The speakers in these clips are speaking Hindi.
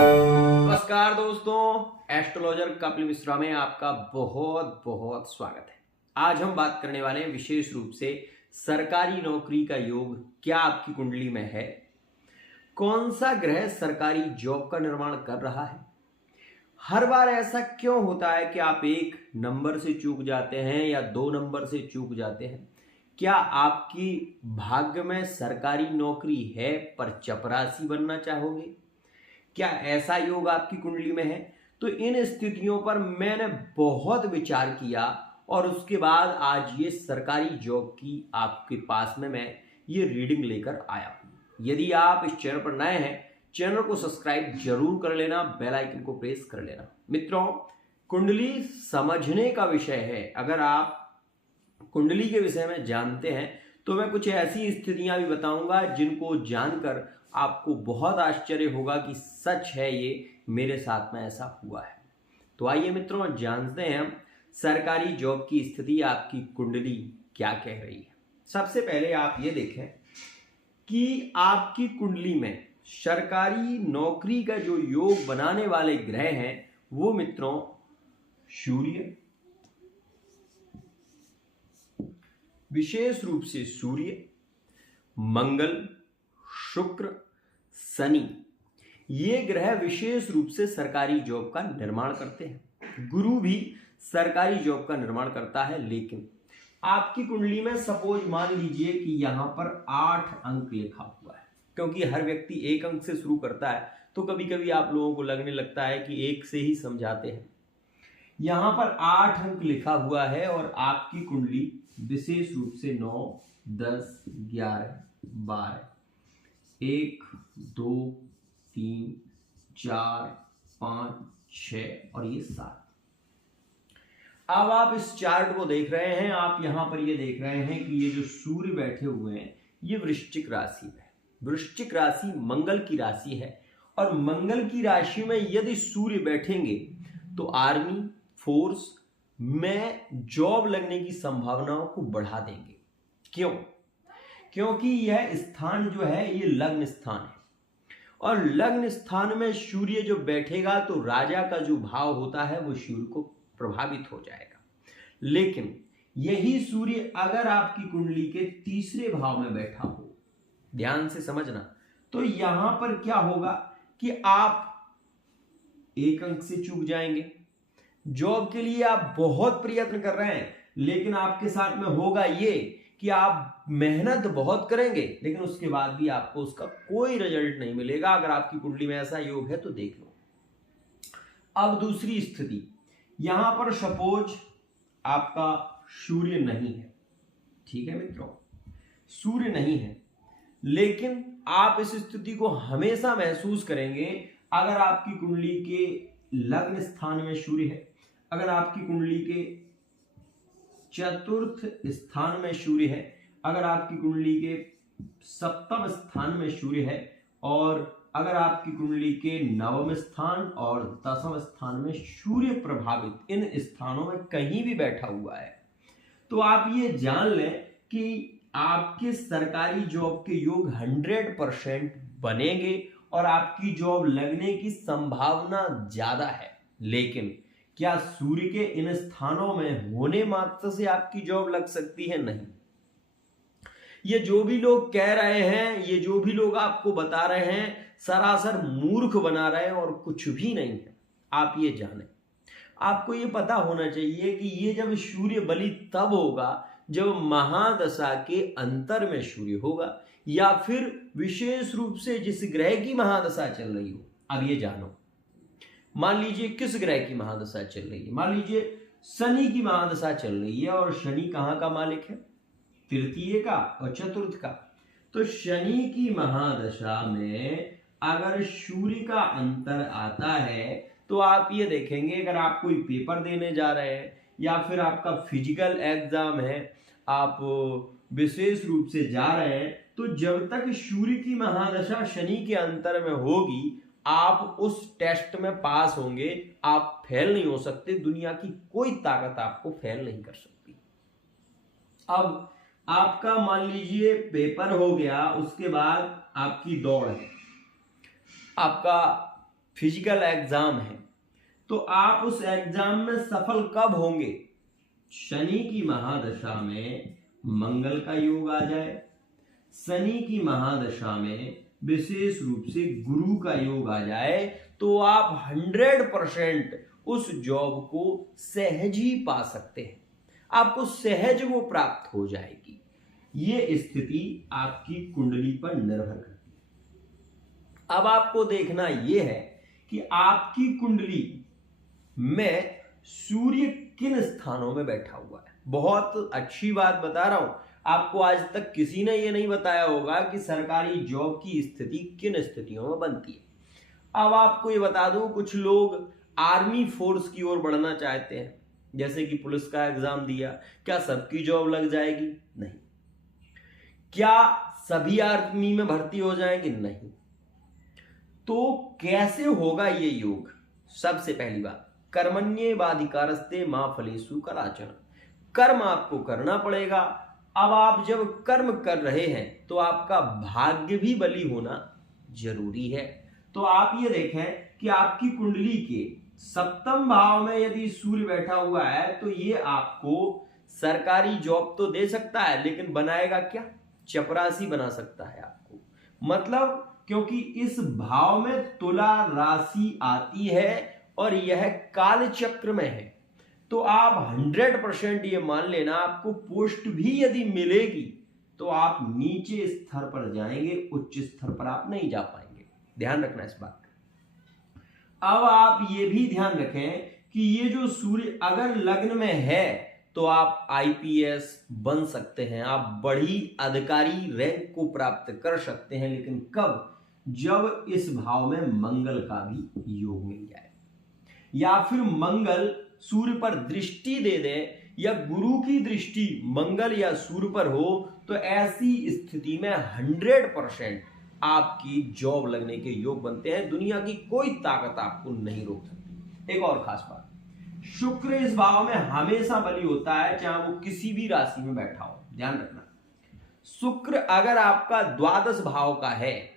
नमस्कार दोस्तों, एस्ट्रोलॉजर कपिल मिश्रा में आपका बहुत बहुत स्वागत है। आज हम बात करने वाले हैं विशेष रूप से सरकारी नौकरी का योग क्या आपकी कुंडली में है, कौन सा ग्रह सरकारी जॉब का निर्माण कर रहा है, हर बार ऐसा क्यों होता है कि आप एक नंबर से चूक जाते हैं या 2 नंबर से चूक जाते हैं, क्या आपकी भाग्य में सरकारी नौकरी है पर चपरासी बनना चाहोगे, क्या ऐसा योग आपकी कुंडली में है। तो इन स्थितियों पर मैंने बहुत विचार किया और उसके बाद आज ये सरकारी जॉब की आपके पास में मैं ये रीडिंग लेकर आया हूं। यदि आप इस चैनल पर नए हैं, चैनल को सब्सक्राइब जरूर कर लेना, बेल आइकन को प्रेस कर लेना। मित्रों, कुंडली समझने का विषय है। अगर आप कुंडली के विषय में जानते हैं तो मैं कुछ ऐसी स्थितियां भी बताऊंगा जिनको जानकर आपको बहुत आश्चर्य होगा कि सच है, ये मेरे साथ में ऐसा हुआ है। तो आइए मित्रों, जानते हैं हम सरकारी जॉब की स्थिति आपकी कुंडली क्या कह रही है। सबसे पहले आप ये देखें कि आपकी कुंडली में सरकारी नौकरी का जो योग बनाने वाले ग्रह हैं वो मित्रों सूर्य, विशेष रूप से सूर्य, मंगल, शुक्र, शनि, ये ग्रह विशेष रूप से सरकारी जॉब का निर्माण करते हैं। गुरु भी सरकारी जॉब का निर्माण करता है। लेकिन आपकी कुंडली में सपोज मान लीजिए कि यहां पर 8 अंक लिखा हुआ है, क्योंकि हर व्यक्ति 1 अंक से शुरू करता है तो कभी कभी आप लोगों को लगने लगता है कि 1 से ही समझाते हैं। यहां पर 8 अंक लिखा हुआ है और आपकी कुंडली विशेष रूप से 9, 10, 11, 12, 1, 2, 3, 4, 5, 6 और ये 7। अब आप इस चार्ट को देख रहे हैं, आप यहां पर ये देख रहे हैं कि ये जो सूर्य बैठे हुए हैं ये वृश्चिक राशि में है। वृश्चिक राशि मंगल की राशि है और मंगल की राशि में यदि सूर्य बैठेंगे तो आर्मी फोर्स में जॉब लगने की संभावनाओं को बढ़ा देंगे। क्यों? क्योंकि यह स्थान जो है ये लग्न स्थान है और लग्न स्थान में सूर्य जो बैठेगा तो राजा का जो भाव होता है वो सूर्य को प्रभावित हो जाएगा। लेकिन यही सूर्य अगर आपकी कुंडली के तीसरे भाव में बैठा हो, ध्यान से समझना, तो यहां पर क्या होगा कि आप 1 अंक से चूक जाएंगे। जॉब के लिए आप बहुत प्रयत्न कर रहे हैं, लेकिन आपके साथ में होगा ये कि आप मेहनत बहुत करेंगे लेकिन उसके बाद भी आपको उसका कोई रिजल्ट नहीं मिलेगा। अगर आपकी कुंडली में ऐसा योग है तो देख लो। अब दूसरी स्थिति, यहां पर सपोज आपका सूर्य नहीं है, ठीक है मित्रों, सूर्य नहीं है, लेकिन आप इस स्थिति को हमेशा महसूस करेंगे अगर आपकी कुंडली के लग्न स्थान में सूर्य है, अगर आपकी कुंडली के चतुर्थ स्थान में सूर्य है, अगर आपकी कुंडली के सप्तम स्थान में सूर्य है और अगर आपकी कुंडली के नवम स्थान और 10वें स्थान में सूर्य प्रभावित इन स्थानों में कहीं भी बैठा हुआ है, तो आप ये जान लें कि आपके सरकारी जॉब के योग 100% बनेंगे और आपकी जॉब लगने की संभावना ज्यादा है। लेकिन क्या सूर्य के इन स्थानों में होने मात्र से आपकी जॉब लग सकती है? नहीं। ये जो भी लोग कह रहे हैं, ये जो भी लोग आपको बता रहे हैं, सरासर मूर्ख बना रहे हैं और कुछ भी नहीं है। आप ये जानें, आपको ये पता होना चाहिए कि ये जब सूर्य बलि तब होगा जब महादशा के अंतर में सूर्य होगा या फिर विशेष रूप से जिस ग्रह की महादशा चल रही हो। अब ये जानो, मान लीजिए किस ग्रह की महादशा चल रही है, मान लीजिए शनि की महादशा चल रही है और शनि कहाँ का मालिक है? तृतीय का और चतुर्थ का। तो शनि की महादशा में अगर सूर्य का अंतर आता है तो आप ये देखेंगे, अगर आप कोई पेपर देने जा रहे हैं या फिर आपका फिजिकल एग्जाम है, आप विशेष रूप से जा रहे हैं, तो जब तक सूर्य की महादशा शनि के अंतर में होगी आप उस टेस्ट में पास होंगे, आप फेल नहीं हो सकते। दुनिया की कोई ताकत आपको फेल नहीं कर सकती। अब आपका मान लीजिए पेपर हो गया, उसके बाद आपकी दौड़ है, आपका फिजिकल एग्जाम है, तो आप उस एग्जाम में सफल कब होंगे? शनि की महादशा में मंगल का योग आ जाए, शनि की महादशा में विशेष रूप से गुरु का योग आ जाए, तो आप 100% उस जॉब को सहज ही पा सकते हैं, आपको सहज वो प्राप्त हो जाएगी। ये स्थिति आपकी कुंडली पर निर्भर करती है। अब आपको देखना यह है कि आपकी कुंडली में सूर्य किन स्थानों में बैठा हुआ है। बहुत अच्छी बात बता रहा हूं, आपको आज तक किसी ने यह नहीं बताया होगा कि सरकारी जॉब की स्थिति किन स्थितियों में बनती है। अब आपको ये बता दूं, कुछ लोग आर्मी फोर्स की ओर बढ़ना चाहते हैं, जैसे कि पुलिस का एग्जाम दिया, क्या सबकी जॉब लग जाएगी? नहीं। क्या सभी आर्मी में भर्ती हो जाएंगे? नहीं। तो कैसे होगा ये योग? सबसे पहली बात, कर्मण्येवाधिकारस्ते मा फलेषु कदाचन, कर्म आपको करना पड़ेगा। अब आप जब कर्म कर रहे हैं तो आपका भाग्य भी बली होना जरूरी है। तो आप ये देखें कि आपकी कुंडली के सप्तम भाव में यदि सूर्य बैठा हुआ है तो ये आपको सरकारी जॉब तो दे सकता है, लेकिन बनाएगा क्या? चपरासी बना सकता है आपको। मतलब क्योंकि इस भाव में तुला राशि आती है और यह काल चक्र में है, तो आप 100% ये मान लेना, आपको पोस्ट भी यदि मिलेगी तो आप नीचे स्तर पर जाएंगे, उच्च स्तर पर आप नहीं जा पाएंगे। ध्यान रखना इस बात का। अब आप ये भी ध्यान रखें कि ये जो सूर्य अगर लग्न में है तो आप आईपीएस बन सकते हैं, आप बड़ी अधिकारी रैंक को प्राप्त कर सकते हैं, लेकिन कब? जब इस भाव में मंगल का भी योग मिल जाए, या फिर मंगल सूर्य पर दृष्टि दे दे, या गुरु की दृष्टि मंगल या सूर्य पर हो, तो ऐसी स्थिति में 100% आपकी जॉब लगने के योग बनते हैं। दुनिया की कोई ताकत आपको नहीं रोक सकती। एक और खास बात, शुक्र इस भाव में हमेशा बली होता है, चाहे वो किसी भी राशि में बैठा हो। ध्यान रखना, शुक्र अगर आपका द्वादश भाव का है,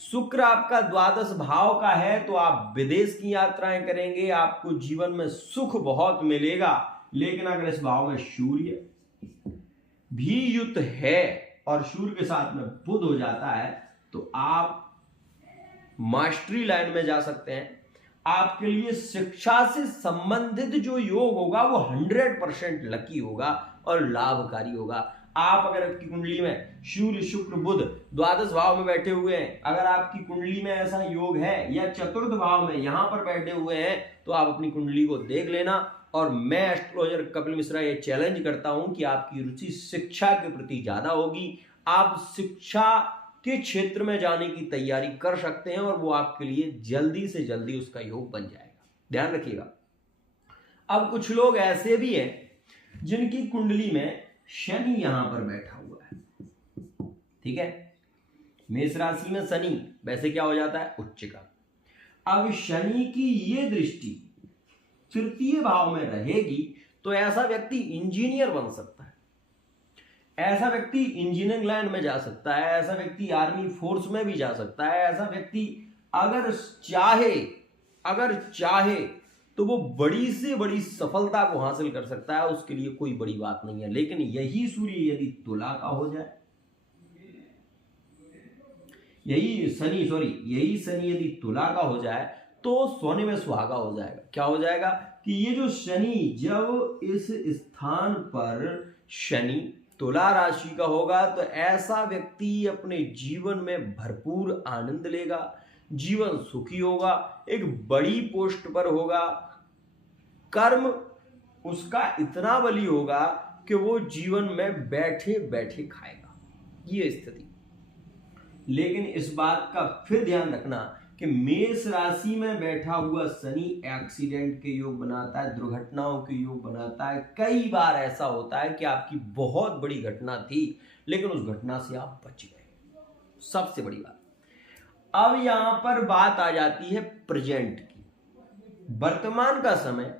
शुक्र आपका द्वादश भाव का है, तो आप विदेश की यात्राएं करेंगे, आपको जीवन में सुख बहुत मिलेगा। लेकिन अगर इस भाव में सूर्य भी युक्त है और सूर्य के साथ में बुध हो जाता है, तो आप मास्टरी लाइन में जा सकते हैं। आपके लिए शिक्षा से संबंधित जो योग होगा वो 100% लकी होगा और लाभकारी होगा। आप अगर आपकी कुंडली में सूर्य शुक्र बुध द्वादश भाव में बैठे हुए हैं, अगर आपकी कुंडली में ऐसा योग है, या चतुर्थ भाव में यहां पर बैठे हुए हैं, तो आप अपनी कुंडली को देख लेना। और मैं एस्ट्रोलॉजर कपिल मिश्रा ये चैलेंज करता हूं कि आपकी रुचि शिक्षा के प्रति ज्यादा होगी, आप शिक्षा के क्षेत्र में जाने की तैयारी कर सकते हैं और वो आपके लिए जल्दी से जल्दी उसका योग बन जाएगा। ध्यान रखिएगा। अब कुछ लोग ऐसे भी हैं जिनकी कुंडली में शनि यहां पर बैठा हुआ है, ठीक है, मेष राशि में शनि, वैसे क्या हो जाता है? उच्च का। अब शनि की ये दृष्टि तृतीय भाव में रहेगी, तो ऐसा व्यक्ति इंजीनियर बन सकता है, ऐसा व्यक्ति इंजीनियरिंग लाइन में जा सकता है, ऐसा व्यक्ति आर्मी फोर्स में भी जा सकता है, ऐसा व्यक्ति अगर चाहे तो वो बड़ी से बड़ी सफलता को हासिल कर सकता है, उसके लिए कोई बड़ी बात नहीं है। लेकिन यही सूर्य यदि तुला का हो जाए, यही शनि यदि तुला का हो जाए, तो सोने में सुहागा हो जाएगा। क्या हो जाएगा कि ये जो शनि, जब इस स्थान पर शनि तुला राशि का होगा, तो ऐसा व्यक्ति अपने जीवन में भरपूर आनंद लेगा, जीवन सुखी होगा, एक बड़ी पोस्ट पर होगा, कर्म उसका इतना बली होगा कि वो जीवन में बैठे बैठे खाएगा, ये स्थिति। लेकिन इस बात का फिर ध्यान रखना कि मेष राशि में बैठा हुआ शनि एक्सीडेंट के योग बनाता है, दुर्घटनाओं के योग बनाता है। कई बार ऐसा होता है कि आपकी बहुत बड़ी घटना थी, लेकिन उस घटना से आप बच गए। सबसे बड़ी बात। अब यहां पर बात आ जाती है प्रेजेंट की, वर्तमान का समय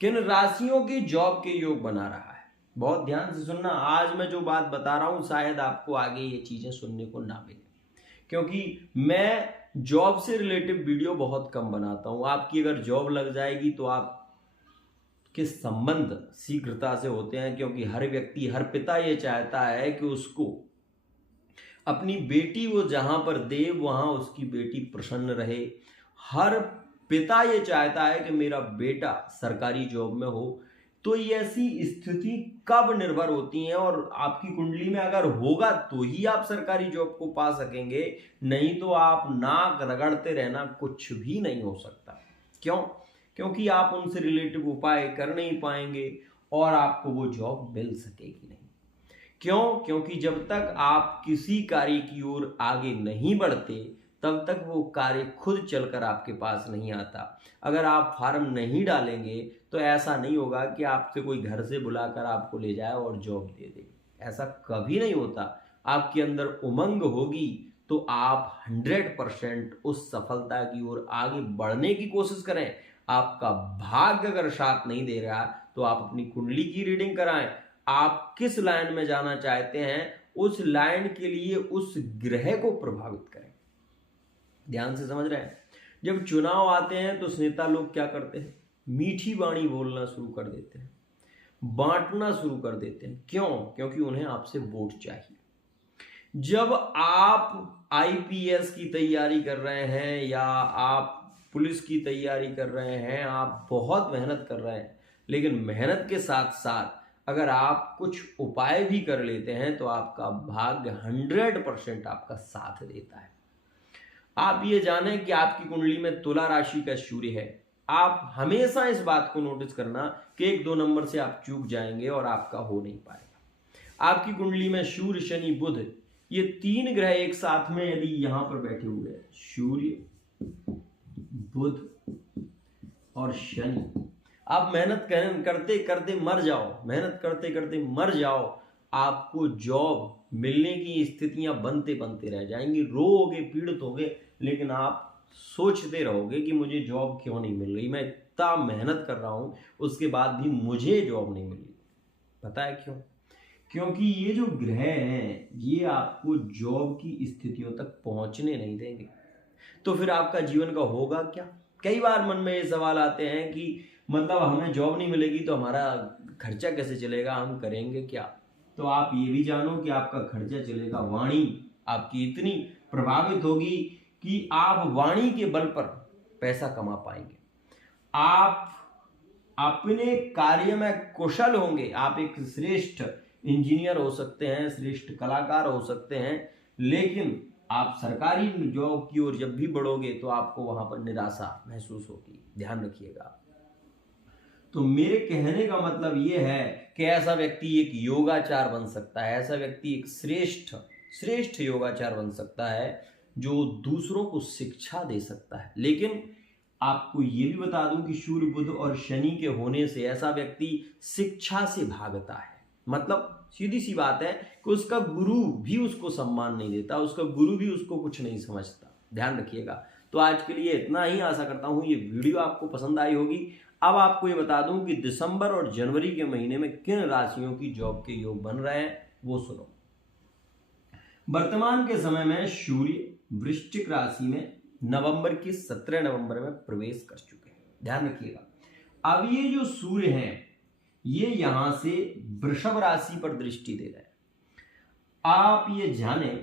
किन राशियों की जॉब के योग बना रहा है। बहुत ध्यान से सुनना, आज मैं जो बात बता रहा हूं शायद आपको आगे ये चीजें सुनने को ना मिले, क्योंकि मैं जॉब से रिलेटिव वीडियो बहुत कम बनाता हूं। आपकी अगर जॉब लग जाएगी तो आपके संबंध शीघ्रता से होते हैं, क्योंकि हर व्यक्ति, हर पिता ये चाहता है कि उसको अपनी बेटी वो जहां पर दे वहां उसकी बेटी प्रसन्न रहे। हर पिता ये चाहता है कि मेरा बेटा सरकारी जॉब में हो। तो ये ऐसी स्थिति कब निर्भर होती है, और आपकी कुंडली में अगर होगा तो ही आप सरकारी जॉब को पा सकेंगे, नहीं तो आप नाक रगड़ते रहना, कुछ भी नहीं हो सकता। क्यों? क्योंकि आप उनसे रिलेटिव उपाय कर नहीं पाएंगे और आपको वो जॉब मिल सकेगी नहीं। क्यों? क्योंकि जब तक आप किसी कार्य की ओर आगे नहीं बढ़ते तब तक वो कार्य खुद चलकर आपके पास नहीं आता। अगर आप फार्म नहीं डालेंगे तो ऐसा नहीं होगा कि आपसे कोई घर से बुलाकर आपको ले जाए और जॉब दे दे, ऐसा कभी नहीं होता। आपके अंदर उमंग होगी तो आप 100% उस सफलता की ओर आगे बढ़ने की कोशिश करें। आपका भाग्य अगर साथ नहीं दे रहा तो आप अपनी कुंडली की रीडिंग कराएं। आप किस लाइन में जाना चाहते हैं उस लाइन के लिए उस ग्रह को प्रभावित करें। ध्यान से समझ रहे हैं? जब चुनाव आते हैं तो नेता लोग क्या करते हैं? मीठी वाणी बोलना शुरू कर देते हैं, बांटना शुरू कर देते हैं। क्यों? क्योंकि उन्हें आपसे वोट चाहिए। जब आप आईपीएस की तैयारी कर रहे हैं या आप पुलिस की तैयारी कर रहे हैं, आप बहुत मेहनत कर रहे हैं, लेकिन मेहनत के साथ साथ अगर आप कुछ उपाय भी कर लेते हैं तो आपका भाग्य 100% आपका साथ देता है। आप ये जानें कि आपकी कुंडली में तुला राशि का सूर्य है। आप हमेशा इस बात को नोटिस करना कि 1-2 नंबर से आप चूक जाएंगे और आपका हो नहीं पाएगा। आपकी कुंडली में सूर्य, शनि, बुध, ये 3 ग्रह एक साथ में यदि यहां पर बैठे हुए हैं, सूर्य, बुध और शनि, आप मेहनत करते करते मर जाओ, मेहनत करते करते मर जाओ, आपको जॉब मिलने की स्थितियां बनते बनते रह जाएंगी। रोओगे, पीड़ित होगे, लेकिन आप सोचते रहोगे कि मुझे जॉब क्यों नहीं मिल रही, मैं इतना मेहनत कर रहा हूं उसके बाद भी मुझे जॉब नहीं मिल रही। पता है क्यों? क्योंकि ये जो ग्रह हैं ये आपको जॉब की स्थितियों तक पहुंचने नहीं देंगे। तो फिर आपका जीवन का होगा क्या? कई बार मन में ये सवाल आते हैं कि मतलब हमें जॉब नहीं मिलेगी तो हमारा खर्चा कैसे चलेगा, हम करेंगे क्या? तो आप ये भी जानो कि आपका खर्चा चलेगा। वाणी आपकी इतनी प्रभावित होगी कि आप वाणी के बल पर पैसा कमा पाएंगे। आप अपने कार्य में कुशल होंगे। आप एक श्रेष्ठ इंजीनियर हो सकते हैं, श्रेष्ठ कलाकार हो सकते हैं, लेकिन आप सरकारी जॉब की ओर जब भी बढ़ोगे तो आपको वहां पर निराशा महसूस होगी। ध्यान रखिएगा। तो मेरे कहने का मतलब यह है कि ऐसा व्यक्ति एक योगाचार बन सकता है, ऐसा व्यक्ति एक श्रेष्ठ योगाचार बन सकता है जो दूसरों को शिक्षा दे सकता है। लेकिन आपको ये भी बता दूं कि सूर्य, बुध और शनि के होने से ऐसा व्यक्ति शिक्षा से भागता है। मतलब सीधी सी बात है कि उसका गुरु भी उसको सम्मान नहीं देता, उसका गुरु भी उसको कुछ नहीं समझता। ध्यान रखिएगा। तो आज के लिए इतना ही। आशा करता हूं ये वीडियो आपको पसंद आई होगी। अब आपको ये बता दूं कि दिसंबर और जनवरी के महीने में किन राशियों की जॉब के योग बन रहे हैं वो सुनो। वर्तमान के समय में सूर्य वृश्चिक राशि में नवंबर की 17 नवंबर में प्रवेश कर चुके हैं। ध्यान रखिएगा। अब ये जो सूर्य हैं ये यहां से वृषभ राशि पर दृष्टि दे रहे हैं। आप ये जानें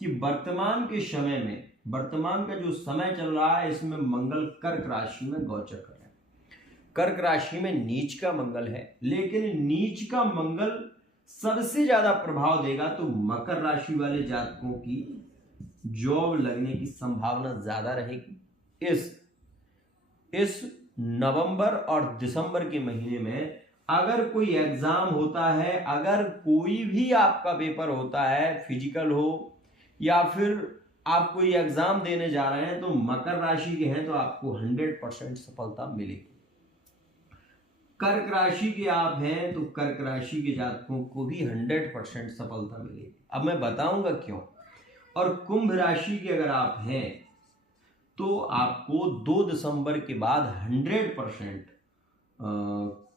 कि वर्तमान के समय में, वर्तमान का जो समय चल रहा है इसमें मंगल कर्क राशि में गोचर कर रहे हैं। कर्क राशि में नीच का मंगल है, लेकिन नीच का मंगल सबसे ज्यादा प्रभाव देगा तो मकर राशि वाले जातकों की जॉब लगने की संभावना ज्यादा रहेगी। इस नवंबर और दिसंबर के महीने में अगर कोई एग्जाम होता है, अगर कोई भी आपका पेपर होता है, फिजिकल हो या फिर आप कोई एग्जाम देने जा रहे हैं, तो मकर राशि के हैं तो आपको 100% सफलता मिलेगी। कर्क राशि के आप हैं तो कर्क राशि के जातकों को भी 100% सफलता मिलेगी। अब मैं बताऊंगा क्यों। और कुंभ राशि के अगर आप हैं तो आपको 2 दिसंबर के बाद 100%,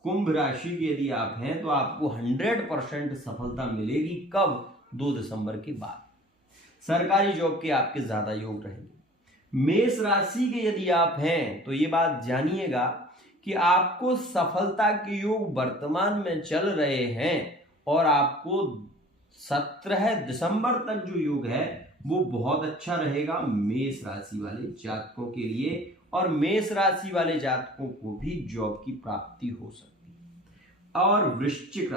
कुंभ राशि के यदि आप हैं तो आपको 100% सफलता मिलेगी। कब? 2 दिसंबर के बाद। सरकारी जॉब के आपके ज्यादा योग रहेंगे। मेष राशि के यदि आप हैं तो ये बात जानिएगा कि आपको सफलता के योग वर्तमान में चल रहे हैं और आपको 17 दिसंबर तक जो योग है वो बहुत अच्छा रहेगा मेष राशि वाले जातकों के लिए, और मेष राशि वाले जातकों को भी जॉब की प्राप्ति हो सकती है। और वृश्चिक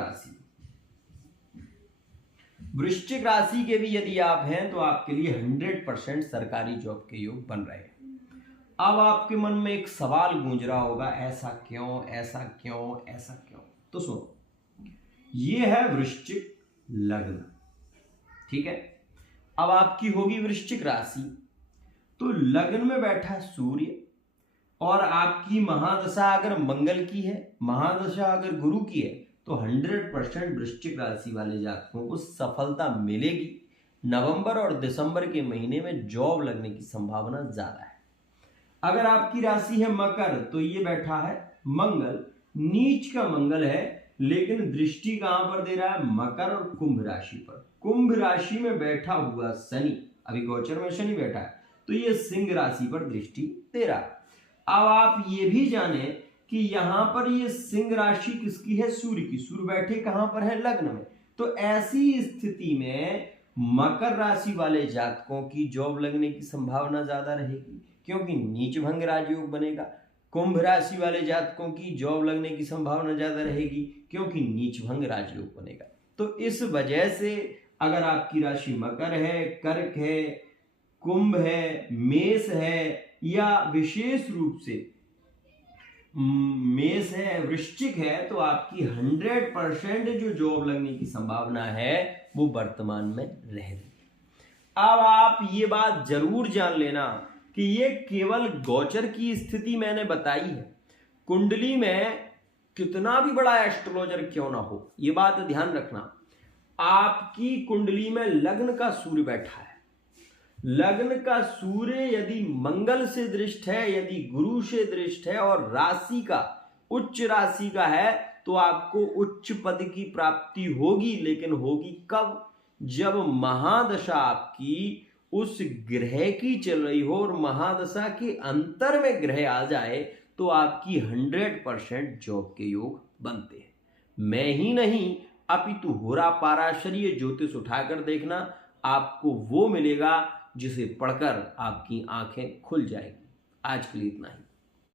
राशि के भी यदि आप हैं तो आपके लिए 100% सरकारी जॉब के योग बन रहे हैं। अब आपके मन में एक सवाल गूंज रहा होगा, ऐसा क्यों, ऐसा क्यों, ऐसा क्यों? तो सुनो, ये है वृश्चिक लग्न, ठीक है। अब आपकी होगी वृश्चिक राशि, तो लग्न में बैठा सूर्य और आपकी महादशा अगर मंगल की है, महादशा अगर गुरु की है, तो 100% वृश्चिक राशि वाले जातकों को सफलता मिलेगी। नवंबर और दिसंबर के महीने में जॉब लगने की संभावना ज्यादा है। अगर आपकी राशि है मकर, तो ये बैठा है मंगल, नीच का मंगल है, लेकिन दृष्टि कहां पर दे रहा है? मकर और कुंभ राशि पर। कुंभ राशि में बैठा हुआ शनि, अभी गोचर में शनि बैठा है, तो ये सिंह राशि पर दृष्टि दे रहा है। अब आप ये भी जाने कि यहां पर ये सिंह राशि किसकी है? सूर्य की। सूर्य बैठे कहां पर है? लग्न में। तो ऐसी स्थिति में मकर राशि वाले जातकों की जॉब लगने की संभावना ज्यादा रहेगी, क्योंकि नीच भंग राजयोग बनेगा। कुंभ राशि वाले जातकों की जॉब लगने की संभावना ज्यादा रहेगी, क्योंकि नीच भंग राजयोग बनेगा। तो इस वजह से अगर आपकी राशि मकर है, कर्क है, कुंभ है, मेष है, या विशेष रूप से मेष है, वृश्चिक है, तो आपकी 100% जो जॉब लगने की संभावना है वो वर्तमान में रह रही है। अब आप ये बात जरूर जान लेना कि ये केवल गोचर की स्थिति मैंने बताई है। कुंडली में कितना भी बड़ा एस्ट्रोलॉजर क्यों ना हो, ये बात ध्यान रखना। आपकी कुंडली में लग्न का सूर्य बैठा है, लग्न का सूर्य यदि मंगल से दृष्ट है, यदि गुरु से दृष्ट है और राशि का उच्च राशि का है, तो आपको उच्च पद की प्राप्ति होगी। लेकिन होगी कब? जब महादशा आपकी उस ग्रह की चल रही हो और महादशा के अंतर में ग्रह आ जाए, तो आपकी 100% जॉब के योग बनते हैं। मैं ही नहीं, अपितु होरा पाराशरीय ज्योतिष उठाकर देखना, आपको वो मिलेगा जिसे पढ़कर आपकी आंखें खुल जाएगी। आज के लिए इतना ही।